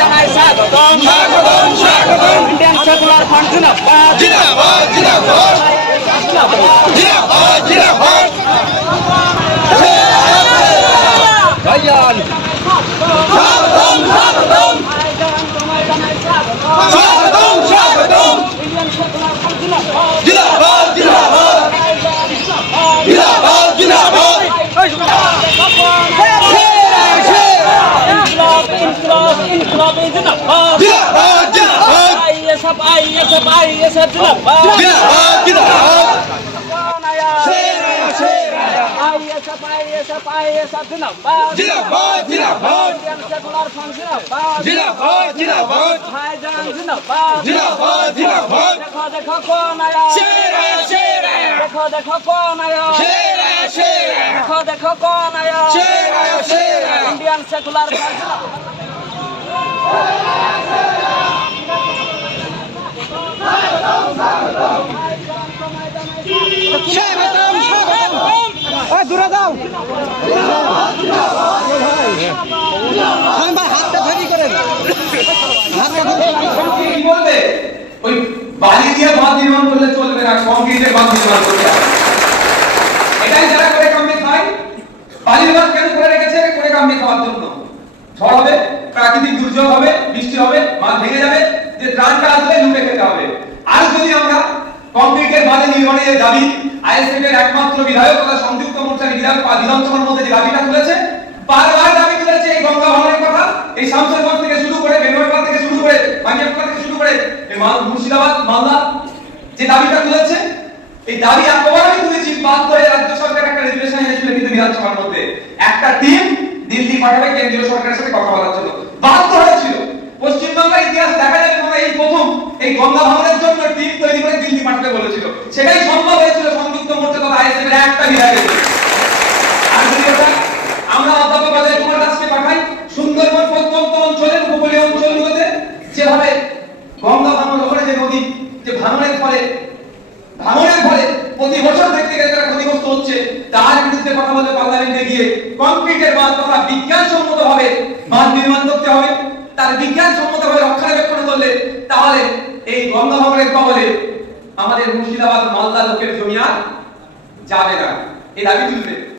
জানাই স্বাগতম। স্বাগতম স্বাগতম। ইন্ডিয়ান সেকুলার ফ্রন্ট জিন্দাবাদ। জিন্দাবাদ জিন্দাবাদ। জিন্দাবাদ জিন্দাবাদ জিন্দাবাদ ভাইজান স্বাগতম স্বাগতম ভাইজান তোমায় জানাই স্বাগতম স্বাগতম স্বাগতম ইন্ডিয়ান সেকুলার ফ্রন্ট জিন্দাবাদ জিন্দাবাদ জিন্দাবাদ ভাইজান জিন্দাবাদ জিন্দাবাদ জিন্দাবাদ দেখো কোন সেরা সেরা ইনকলাব ইনকলাব ইনকলাব জিন্দাবাদ জিন্দাবাদ জিন্দাবাদ আইএসএফ আইএসএফ আইএসএফ জিন্দাবাদ জিন্দাবাদ জিন্দাবাদ কোন আয়া সেরা সেরা আইএসএফ আইএসএফ আইএসএফ জিন্দাবাদ জিন্দাবাদ জিন্দাবাদ ইন্ডিয়ান সেকুলার ফ্রন্ট জিন্দাবাদ জিন্দাবাদ জিন্দাবাদ ভাইজান জিন্দাবাদ জিন্দাবাদ জিন্দাবাদ দেখো দেখো কোন দেখো দেখো কোন দেখো দেখো কোন ইন্ডিয়ান সেকুলার ফ্রন্ট স্বাগতম স্বাগতম বালি? নির্মাণ করলে করে করে রেখেছে? করে খাওয়ার জন্য। ঝড় হবে, প্রাকৃতিক দুর্যোগ হবে, বৃষ্টি হবে, বাঁধ ভেঙে যাবে, যে ত্রাণটা আসবে হবে। আর যদি আমরা কংক্রিটের বাঁধে নির্মাণের দাবি আইএসএফ এর একমাত্র বিধায়ক তথা সংযুক্ত মোর্চার বিধায়ক বা বিধানসভার মধ্যে যে দাবিটা তুলেছে, বারবার দাবি তুলেছে এই গঙ্গা ভবনের কথা। এই শামসেরগঞ্জ থেকে শুরু করে বেনুয়াপাড়া থেকে শুরু করে বাঙ্গিয়াপাড়া থেকে শুরু করে মুর্শিদাবাদ, মালদা যে দাবিটা তুলেছে, এই দাবি এতবার আমি তুলেছি বাধ্য হয়ে রাজ্য সরকার একটা রেজুলেশন এনেছিল কিন্তু বিধানসভার মধ্যে। একটা টিম দিল্লি পাঠাবে, কেন্দ্রীয় সরকারের সাথে কথা বলার জন্য। বাধ্য হয়েছিল। পশ্চিমবাংলার ইতিহাস দেখা যাবে এই প্রথম এই গঙ্গা ভবনের জন্য টিম তৈরি করে দিল্লি পাঠাতে বলেছিল সেটাই সম্ভব হয়েছিল সংযুক্ত মোর্চা তথা আইএসএফ এর একটা বিধায়কের জন্য। আর যদি ওটা আমরা অধ্যাপক অজয় কুমার দাসকে পাঠাই সুন্দরবন প্রত্যন্ত অঞ্চলের উপকূলীয় অঞ্চলগুলোতে যেভাবে গঙ্গা ভাঙন ওখানে যে নদী যে ভাঙনের ফলে ভাঙনের ফলে প্রতি বছর দেখতে গেলে তারা ক্ষতিগ্রস্ত হচ্ছে, তার বিরুদ্ধে কথা বলতে পার্লামেন্টে গিয়ে কংক্রিটের বাঁধ তথা বিজ্ঞানসম্মত ভাবে বাঁধ নির্মাণ করতে হবে, তার বিজ্ঞানসম্মত ভাবে রক্ষণাবেক্ষণ করলে তাহলে এই গঙ্গা ভাঙনের কবলে আমাদের মুর্শিদাবাদ মালদা লোকের জমি আর যাবে না। এই দাবি তুলবে।